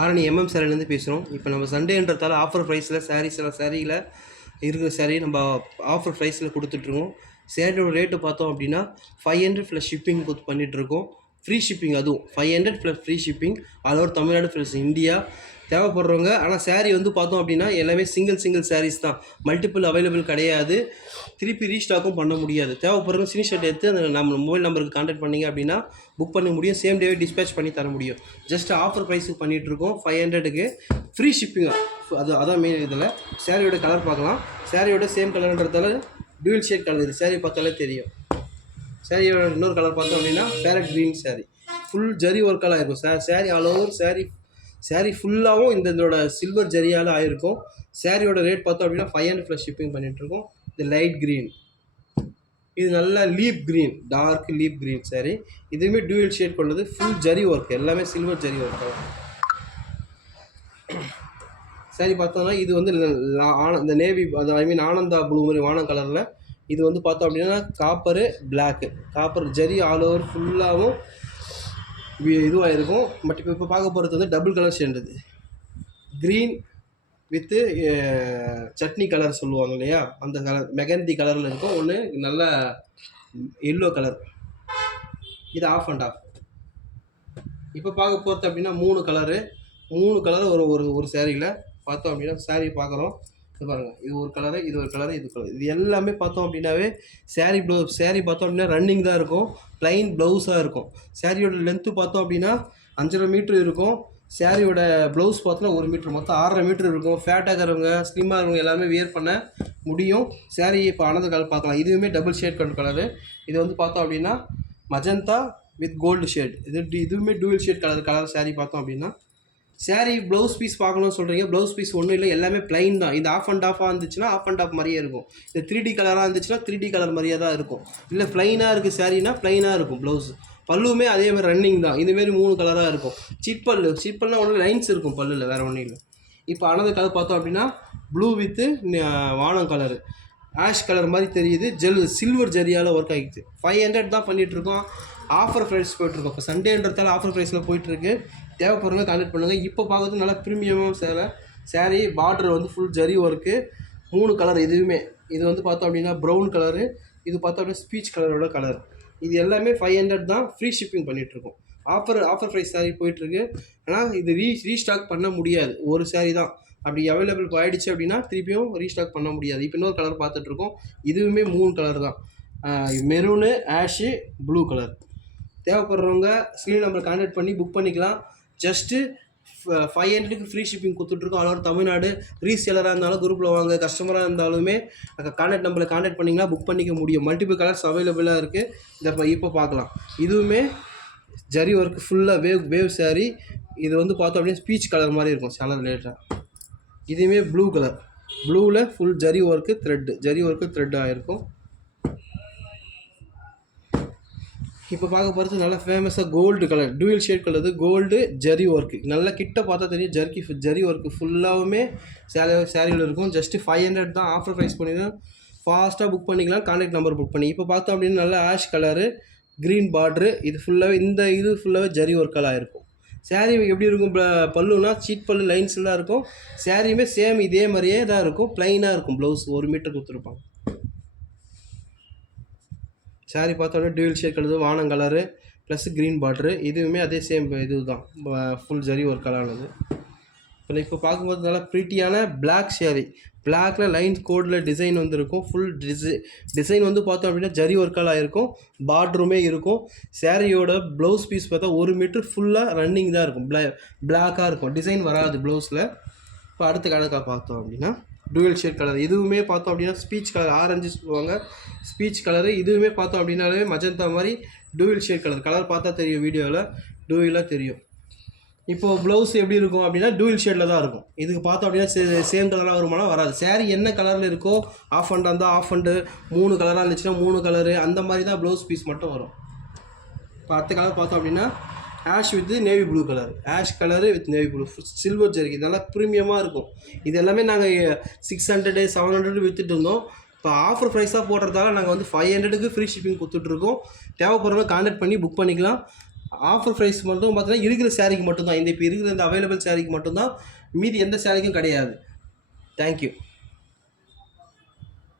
ஆரணி சாரிலேருந்து பேசுகிறோம். இப்போ நம்ம சண்டேன்றதால ஆஃபர் ப்ரைஸில் சாரீயில் இருக்கிற சாரீ நம்ம ஆஃபர் ப்ரைஸில் கொடுத்துட்ருக்கோம். சேரீயோட ரேட்டு பார்த்தோம் அப்படின்னா 500 ப்ளஸ் ஷிப்பிங் பண்ணிகிட்ருக்கோம். ஃப்ரீ ஷிப்பிங், அதுவும் 500 plus free shipping all over Tamil Nadu plus India. தேவைப்படுறவங்க, ஆனால் சாரீ வந்து பார்த்தோம் அப்படின்னா எல்லாமே சிங்கிள் சாரீஸ் தான், மல்டிபிள் அவைலபிள் கிடையாது. திருப்பி ரீஸ்டாக்கும் பண்ண முடியாது. தேவைப்படுறவங்க ஸ்க்ரீன்ஷாட் எடுத்து அந்த நம்ம மொபைல் நம்பருக்கு கான்டாக்ட் பண்ணிங்க அப்படின்னா புக் பண்ண முடியும். சேம் டேவே டிஸ்பேச் பண்ணி தர முடியும். ஜஸ்ட் ஆஃபர் ப்ரைஸுக்கு பண்ணிகிட்ருக்கோம் 500க்கு ஃப்ரீ ஷிப்பிங்காக. அதான் மெயின். இதில் சாரியோட கலர் பார்க்கலாம். சாரியோட சேம் கலர்ன்றதால டியூல் ஷேட் கலர். இது சாரீ பார்த்தாலே தெரியும். சாரியோட இன்னொரு கலர் பார்த்தோம் அப்படின்னா farad green sari, full zari ஒர்க்கெல்லாம் இருக்கும். சாரீ ஆல் ஓவர் சாரீ ஃபுல்லாகவும் இதோட சில்வர் ஜரியால் ஆகிருக்கும். சாரியோட ரேட் பார்த்தோம் அப்படின்னா 500 ப்ளஸ் ஷிப்பிங் பண்ணிகிட்ருக்கோம். இது லைட் க்ரீன், இது நல்லா leaf green, dark leaf green sari. இதுவுமே டியூயல் ஷேட் கொண்டது, ஃபுல் ஜரி ஒர்க், எல்லாமே சில்வர் ஜரி ஒர்க். சாரீ பார்த்தோம்னா இது வந்து இந்த நேவி, அது ஆனந்தா ப்ளூ மாதிரி வானம் கலரில். இது வந்து பார்த்தோம் அப்படின்னா copper black, copper zari all over ஃபுல்லாகவும் இதுவாக இருக்கும். பட் இப்போ பார்க்க போகிறது வந்து டபுள் கலர் சேர்ந்தது, க்ரீன் வித்து சட்னி கலர் சொல்லுவாங்க இல்லையா, அந்த கலர் மெகந்தி கலரில் இருக்கும். ஒன்று நல்ல எல்லோ கலர், இது ஆஃப் அண்ட் ஆஃப். இப்போ பார்க்க போகிறது அப்படின்னா மூணு கலரு ஒரு சேரீயில் பார்த்தோம் அப்படின்னா சாரீ பார்க்குறோம். இது பாருங்கள், இது ஒரு கலரு, இது ஒரு கலரு, இது கலர். இது எல்லாமே பார்த்தோம் அப்படின்னாவே சாரீ பார்த்தோம் அப்படின்னா ரன்னிங் தான் இருக்கும், ப்ளைன் ப்ளவுஸாக இருக்கும். சாரியோட லென்த்து பார்த்தோம் அப்படின்னா 5.5 மீட்ரு இருக்கும். சாரியோட ப்ளவுஸ் பார்த்தோன்னா 1 மீட்ரு, மொத்தம் 6.5 மீட்ரு இருக்கும். ஃபேட்டாக இருக்கிறவங்க, ஸ்லிம்மாக இருக்கிறவங்க எல்லாமே வியர் பண்ண முடியும். சாரீ இப்போ அனதர் கலர் பார்க்கலாம். இதுவுமே டபுள் ஷேட் கலரு. இது வந்து பார்த்தோம் அப்படின்னா மஜந்தா வித் கோல்டு ஷேட். இதுவுமே டூயல் ஷேட் கலர் சாரீ பார்த்தோம் அப்படின்னா. சாரீ ப்ளவுஸ் பீஸ் பார்க்கணும்னு சொல்கிறீங்க, ப்ளவுஸ் பீஸ் ஒன்றும் இல்லை, எல்லாமே ப்ளைன் தான். இது ஆஃப் அண்ட் ஆஃபாக இருந்துச்சுன்னா ஆஃப் அண்ட் ஆஃப் மாதிரியே இருக்கும். இது 3D கலராக இருந்துச்சுன்னா 3D கலர் மாதிரியே தான் இருக்கும். இல்லை ப்ளைனாக இருக்குது சாரீனா ப்ளைனாக இருக்கும் ப்ளவுஸ். பல்லுமே அதே மாதிரி ரன்னிங் தான். இதுமாரி 3 கலராக இருக்கும். சிப்பல்னா ஒன்று லைன்ஸ் இருக்கும் பல்லில், வேறு ஒன்றும் இல்லை. இப்போ அனதர் கலர் பார்த்தோம் அப்படின்னா ப்ளூ வித்து வானம் கலரு, ஆஷ் கலர் மாதிரி தெரியுது. சில்வர் ஜரியால் ஒர்க் ஆகிடுச்சு. 500 தான் பண்ணிகிட்ருக்கோம். ஆஃபர் ப்ரைஸ் போய்ட்டுருக்கோம். இப்போ சண்டேன்றதால ஆஃபர் ப்ரைஸில் போயிட்டுருக்கு. தேவைப்படுறவங்க கான்டெக்ட் பண்ணுங்கள். இப்போ பார்க்குறது நல்லா ப்ரீமியமாக சாரீ. பார்டர் வந்து ஃபுல் ஜரி ஒர்க்கு, 3 கலர். இது வந்து பார்த்தோம் அப்படின்னா ப்ரௌன் கலரு, இது பார்த்தோம் அப்படின்னா ஸ்பீச் கலரோட கலர். இது எல்லாமே 500 தான், ஃப்ரீ ஷிப்பிங் பண்ணிகிட்ருக்கோம். ஆஃபர் ப்ரைஸ் சாரீ போயிட்டுருக்கு. ஆனால் இது ரீஸ்டாக் பண்ண முடியாது. ஒரு சாரீ தான் அப்படி அவைலபிள் ஆகிடுச்சு அப்படின்னா திருப்பியும் ரீஸ்டாக் பண்ண முடியாது. இப்போ இன்னொரு கலர் பார்த்துட்ருக்கோம். இதுவுமே 3 கலர் தான், மெரூனு, ஆஷு, ப்ளூ கலர். தேவைப்படுறவங்க ஸ்க்ரீன் நம்பரை கான்டாக்ட் பண்ணி புக் பண்ணிக்கலாம். ஜஸ்ட்டு 500க்கு ஃப்ரீ ஷிப்பிங் கொடுத்துட்ருக்கோம் ஆல் ஓவர் தமிழ்நாடு. ரீசேலராக இருந்தாலும், குரூப்பில் வாங்க கஸ்டமராக இருந்தாலுமே கான்டாக்ட் நம்பரில் கான்டாக்ட் பண்ணிங்கன்னா புக் பண்ணிக்க முடியும். மல்டிபிள் கலர்ஸ் அவைலபிளாக இருக்குது. இப்போ பார்க்கலாம். இதுவுமே ஜரி ஒர்க்கு ஃபுல்லாக வேவ் சாரீ. இது வந்து பார்த்தோம் அப்படின்னா ஸ்பீச் கலர் மாதிரி இருக்கும் கலர் லேட்டாக. இதுவுமே ப்ளூ கலர், ப்ளூவில் ஃபுல் ஜரி ஒர்க்கு த்ரெட் ஆகிருக்கும். இப்போ பார்க்க போகிறது நல்லா ஃபேமஸாக gold colour, dual shade colour, gold zari work. நல்லா கிட்ட பார்த்தா தெரியும், ஜரி ஒர்க்கு ஃபுல்லாகவுமே சாரியில் இருக்கும். ஜஸ்ட்டு 500 தான், ஆஃபர் ப்ரைஸ் பண்ணிக்கலாம். ஃபாஸ்ட்டாக புக் பண்ணிக்கலாம், கான்டாக்ட் நம்பர் புக் பண்ணி. இப்போ பார்த்தோம் அப்படின்னா நல்லா ஆஷ் கலரு, க்ரீன் பார்ட்ரு. இது ஃபுல்லாகவே ஜரி ஒர்க்கெல்லாம் இருக்கும். சாரீ எப்படி இருக்கும், பல்லுனா சீட் பல்லு லைன்ஸ் தான் இருக்கும். சாரியுமே சேம் இதே மாதிரியே தான் இருக்கும், ப்ளைனாக இருக்கும். ப்ளவுஸ் 1 மீட்டர் கொடுத்துருப்பாங்க. சாரீ பார்த்தோன்னா டியூயல் ஷேட் கலர், வானம் கலரு ப்ளஸ் க்ரீன் பார்ட்ரு. இதுவுமே அதே சேம் இது தான், ஃபுல் ஜரி ஒர்க்கலானது. இப்போ பார்க்கும்போது நல்லா ப்ரீட்டியான பிளாக் சாரீ. பிளாக்கில் லைன்ஸ் கோடில் டிசைன் வந்துருக்கும். ஃபுல் டிசைன் வந்து பார்த்தோம் அப்படின்னா ஜரி ஒர்க்கெல்லாம் இருக்கும். பார்ட்ருமே இருக்கும். சாரியோட ப்ளவுஸ் பீஸ் பார்த்தா 1 மீட்ரு ஃபுல்லாக ரன்னிங் தான் இருக்கும். பிளாக்காக இருக்கும், டிசைன் வராது ப்ளவுஸில். இப்போ அடுத்த கலக்காக பார்த்தோம் அப்படின்னா டூயல் ஷேட் கலர். இதுவுமே பார்த்தோம் அப்படின்னா ஸ்பீச் கலர், ஆரஞ்சு சொல்லுவாங்க, ஸ்பீச் கலரு. இதுவுமே பார்த்தோம் அப்படின்னாலே மஜந்தா மாதிரி டூயல் ஷேட் கலர் பார்த்தா தெரியும், வீடியோவில் டூயலாக தெரியும். இப்போது ப்ளவுஸ் எப்படி இருக்கும் அப்படின்னா டூயல் ஷேடில் தான் இருக்கும். இதுக்கு பார்த்தோம் அப்படின்னா சேம் கலராக வருமானா வராது. சாரீ என்ன கலரில் இருக்கோ, ஆஃப் அண்டாக இருந்தால் ஆஃப் அண்டு, 3 கலராக இருந்துச்சுன்னா 3 கலரு, அந்த மாதிரி தான் ப்ளவுஸ் பீஸ் மட்டும் வரும். இப்போ அடுத்த கலர் பார்த்தோம் அப்படின்னா ash with navy blue colour, ash colour with navy blue, silver zari. நல்லா ப்ரீமியமாக இருக்கும். இது எல்லாமே நாங்கள் 600 700 விற்றுட்டு இருந்தோம். இப்போ ஆஃபர் ப்ரைஸாக போடுறதால நாங்கள் வந்து 500க்கு ஃப்ரீ ஷிப்பிங் கொடுத்துட்ருக்கோம். தேவைப்படுறவங்க கான்டாக்ட் பண்ணி புக் பண்ணிக்கலாம். ஆஃபர் ப்ரைஸ் மட்டும் பார்த்தீங்கன்னா இருக்கிற சாரீக்கு மட்டும்தான், இந்த இப்போ இருக்கிற இந்த அவைலபிள் சாரீக்கு மட்டும்தான், மீதி எந்த சாரீக்கும் கிடையாது. தேங்க்யூ.